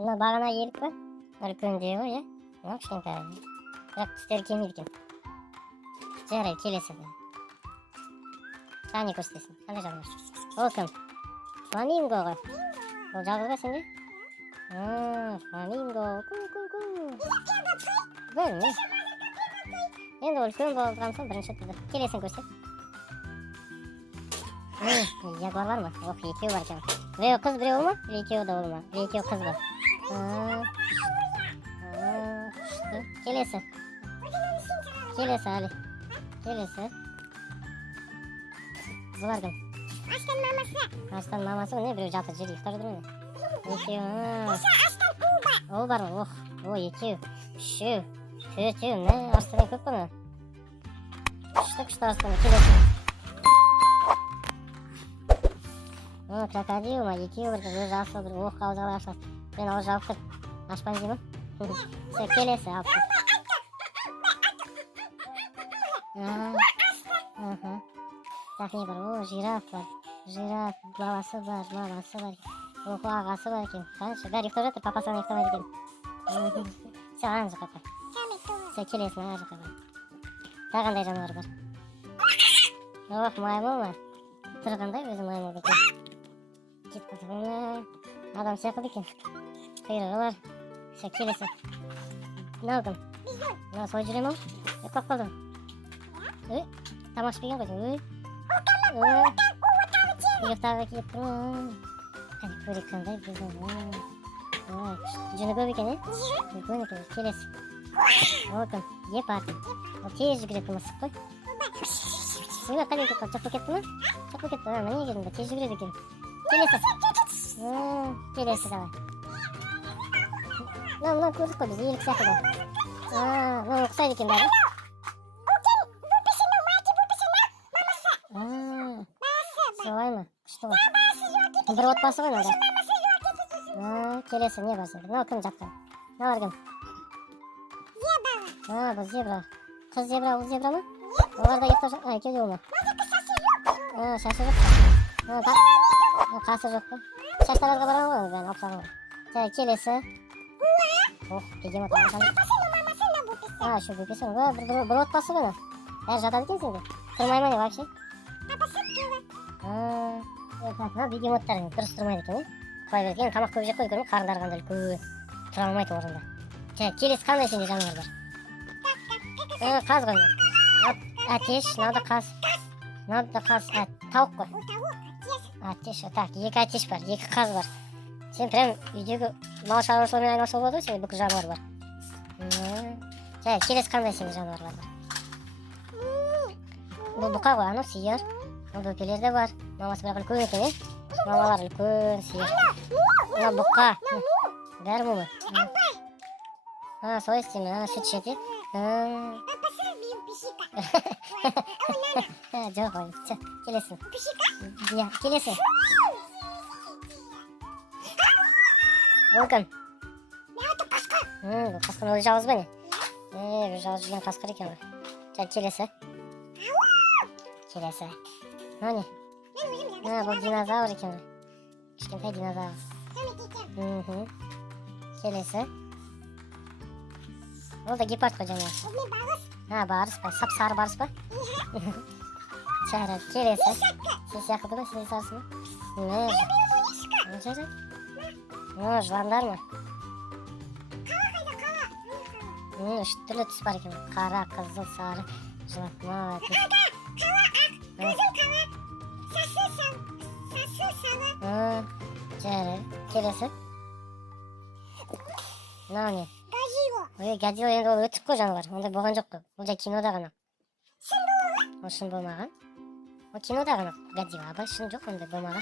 Mына бағана елік па? Үлкендеу ғой, иә? Мына кішкентай. Бірақ тістері келмейді екен. Жарайды, келесіде. Тани көрсетесің. Қандай жалғыз? Ол кім? Фламинго ғой. Ол жалғыз ба сенде? Фламинго. Ку-ку-ку. Білмеймін. Енді үлкен болған соң бірінші түрді. Келесің көрсет. Ягуар бар ма? Ох, екеу бар екен. Біреу қыз, біреу ұл ма? Екеу де ұл ма? Екеу қыз ба? Келесі. Келесі, Али. Келесі. Бұлар кім? Аштан мамасы. Аштан мамасы ғой, не? Біреу жатыр, жер ұйықтап жүр ме? Екеу. Аштан ұл бар. Ол бар ма? Ох, о, екеу. Үшеу. Төртеу. Не? Арыстан көп па ма? Күшті арыстан. Келесі. Крокодил ма? Екеу бір өзі асыл бір оқ аузалы ашады. Мен ауыз жауып тұр. Ашпан дей ма? Все, келесі алып тұр. Так, не бар? О, жираф бар. Жираф, баласы бар, мамасы бар. Оқу ағасы бар екен. Қанша? Бәрі ұйықтап жатыр, папасы ғана ұйықтамайды екен. Все, ана жаққа қой. Все, келесің, ана жаққа қой. Тағы қандай жануар бар? Ох, маймыл ма? Тұрғандай өзі маймыл екен. Кет қалды. Адам сияқты екен. Құйрығы бар. Все, келесі. Мынау кім? Мынау сой жүре ма? Ұйықтап қалды. Тамақ ішпеген қойсың. Ұйықтағы келіп тұр ма? Қане көрек қандай біздің. Жүні көп екен, е? Үлкен екен. Келесі. Ол кім? Гепард. Ол тез жүгіретін мысық қой. Сүйме қане кетті? Жоқ болып кетті ма? Жоқ болып кетті. Міне келдің, тез жүгіреді екен. Келесі. Келесі давай. Мына көрдік қой біз, елік сияқты да. Мына ұқсайды екен бәрі. Солай ма? Күшті ғой. Бір отбасы ғой мынада. Келесі не бар сенде? Мынау кім жатқан? Мыналар кім? Зебра. Бұл зебра. Қыз зебра, ұл зебра ма? Олар да ұйықтап жатыр. Екеуі де ұл ма? Шашы жоқ па? Қасы жоқ па? Шаштаразға барған ғой, бәрін алып салған ғой. Келесі. Ох, бегемот алған. Şu бөпесі ма? Бір отбасы ғой. Бәрі жатады екен сенде? Тұрмай ма не вообще? Бегемоттар дұрыс тұрмайды екен, е? Құлай берді. Енді тамақ көп жеп қой көрме, қарындары қандай үлкен. Тұра алмайды орында. Келесі қандай сенде жануар бар? Қаз ғой. Әтеш, мынау да қаз. Мынау да қаз. Тауық қой. Әтеш, так, екі әтеш бар, екі қаз бар. Сен прям үйдегі мал шаруашылығымен айналысуға болады ғой, сенде бүкіл жануар бар. Келесі қандай сенде жануарлар бар? Бұл бұқа ғой, анау сиыр. Бұл бөпелер де бар. Мамасы бірақ үлкен екен, е? Мамалар үлкен сиыр. Мына бұқа. Бәрі мұны. Солай істеймін, сүт ішеді. Жоқ ғой, келесің. Келесің. Бұл кім? Бұл қасқыр өзі жалғыз ба не? Бір жалғыз жүрген қасқыр екен ғой. Келесі. Келесі. Мынау не? Бұл динозавр екен ғой. Кішкентай динозавр. Келесі. Ол да гепард қой жаңағы. Барыс па? Сап-сары барыс па? Жарайды, келесі. Сен сияқты ма? Сен сарысы ма? Жарайды. Жыландар ма? Үш түрлі түс бар екен. Қара, қызыл, сары, жылан. Жарайды, келесі. Мынау не? Годзилла енді ол өтіп қой жануар. Ондай болған жоқ қой. Ол жай кинода ғана. Ол шын болмаған. Ол кинода ғана Годзилла. Абай шын жоқ, ондай болмаған.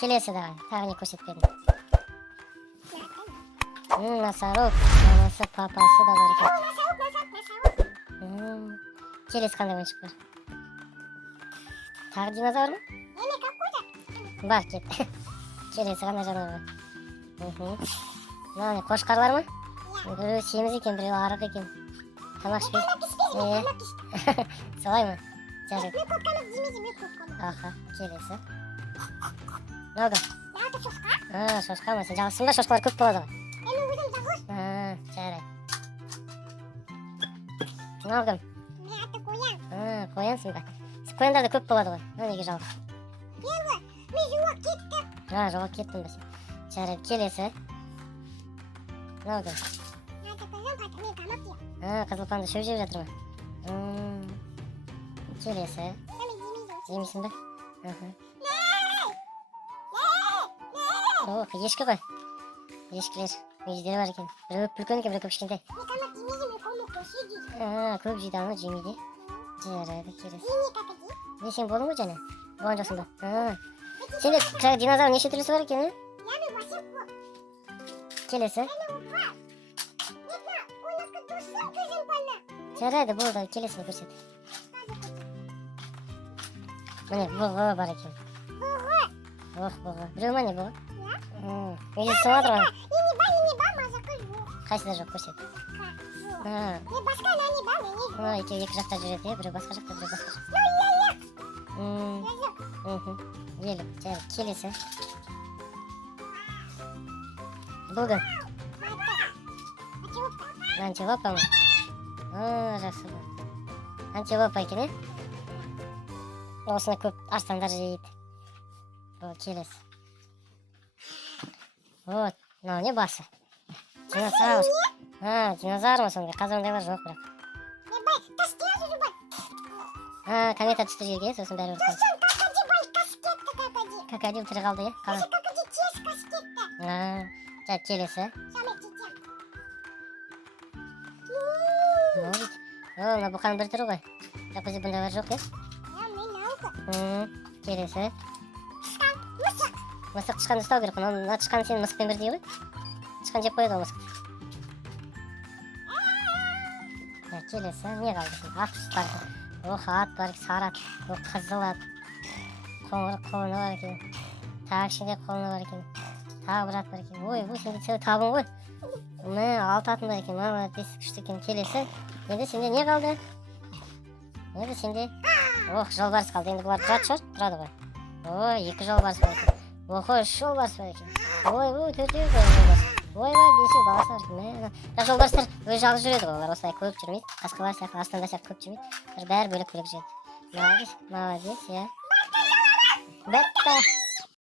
Келесі дағай. Тағы не көрсетпедім. Носорог. Мамасы, папасы да бар екен. Келесі қандай ойыншық бар? Тағы динозавр ма? Бар, кет. Келесі қандай жануар бар? Мынау қошқарлар ма? Біреу семіз екен, біреу арық екен. Тамақ ішпейді. Солай ма? Жарайды. Аха, келесі. Мынау кім? Шошқа ма? Сен жалғызсың ба? Шошқалар көп болады ғой. Мен өзім жалғыз. Жарайды. Мынау кім? Мен аты қоян. Қоянсың ба? Қояндарда көп болады ғой. Неге жалғыз? Мен жуық кеттім. Жоғалып кеттің ба сен? Жарайды, келесі. Мынау кім? Мен аты қызым, мен тамақ жеймін. Қызыл панда шөп жеп жатыр ма? Келесі. Мен жемеймін. Жемейсің ба? Ешкі ғой. Ешкілер. Мүйіздері бар екен. Біреу үлкен екен, біреу кішкентай. Мен тамақ жемеймін, мен көмек көше дейді. Көп жейді, аны жемейді. Жарайды, келесі. Сен не как дейді? Сен болдың ғой жаңа? Болған жоқсың ба? Сенде динозавр неше түрлісі бар екен? Я мен басып қой. Келесі. Жарайды, болды, келесіні көрсет. Міне, бұғы бар екен. Бұғы. Біреу ма не бұғы? Үйде сыңадыр ма? Не бар, мазақы жоқ. Қайсыда жоқ, көрсет. Мен басқа нәне бар, мен Екеуі екі жақта жүреді, біреу басқа жақта, біреу басқа жақта. Елік, жарайды, келесі. Бұл кім? Антилопа ма? Жақсы болды. Антилопа екен, осыны көп арыстандар жейді. Бұл келесі. Вот, мынау не басы? Динозавр. Динозавр ма сондай? Қазір ондайлар жоқ бірақ. мен бай, тастай жүрі бар. Комета түсті жерге, сосын бәрі өліп қалды. Какади бай, каскетті какади. Крокодил тірі қалды, иә? Какади тез каскетті. Жарайды, келесі. Шамет жетем. Мына бұқаның бір түрі ғой. Бірақ бізде бұндайлар жоқ, иә? Мен науқы. Келесі. Мысық. Мысық тышқанды ұстау керек. Мына тышқан сені мысықпен бірдей ғой. Тышқан жеп қояды ғой мысықты. Келесі. Не қалды сен? Ат бар. Ат бар, сары ат. Қызыл ат. Қоңыр құлыны бар екен. Тағы ішінде құлыны бар екен. Тағы бір ат бар екен. Ой, сенде целый табын ғой. Алты атың бар екен. Молодец, күшті екен. Келесі. Енді сенде не қалды? Енді сенде... жолбарыс қалды. Енді бұлар тұрады шығар? Тұрады ғой. Екі жолбарыс бар екен. Үш жолбарыс бар екен. Төртеу жолбарыс. Бесеу баласы бар екен. Бірақ жолбарыстар өз жалғыз жүреді ғой. Олар осылай көп жүрмейді. Қасқалар сияқты, арыстандар сияқты көп жүрмейді. Бәрі бөлек жүреді. Молодец, иә. Бәтті.